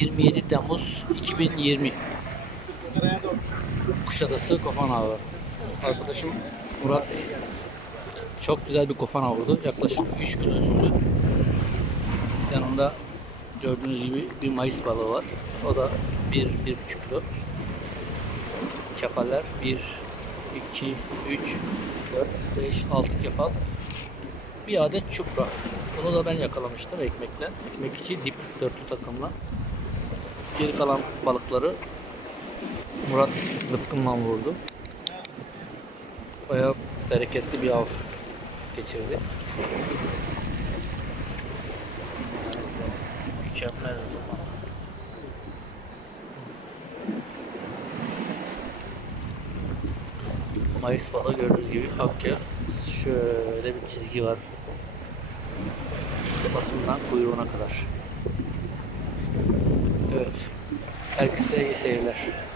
27 Temmuz 2020 Kuşadası Kofan Avı. Arkadaşım Murat çok güzel bir kofan avladı. Yaklaşık 3 kilo üstü. Yanında gördüğünüz gibi bir mayıs balığı var. O da 1 1,5 kilo. Kefaller 1 2 3 4 5 6 kefal. Bir adet çupra. Bunu da ben yakalamıştım ekmekle. Ekmek içi dip dörtlü takımla. Geri kalan balıkları Murat zıpkınla vurdu. Bayağı bereketli bir av geçirdi. Mükemmel. Mayıs balığı gördüğünüz gibi akya şöyle bir çizgi var. Kafasından kuyruğuna kadar. Evet. Herkese iyi seyirler.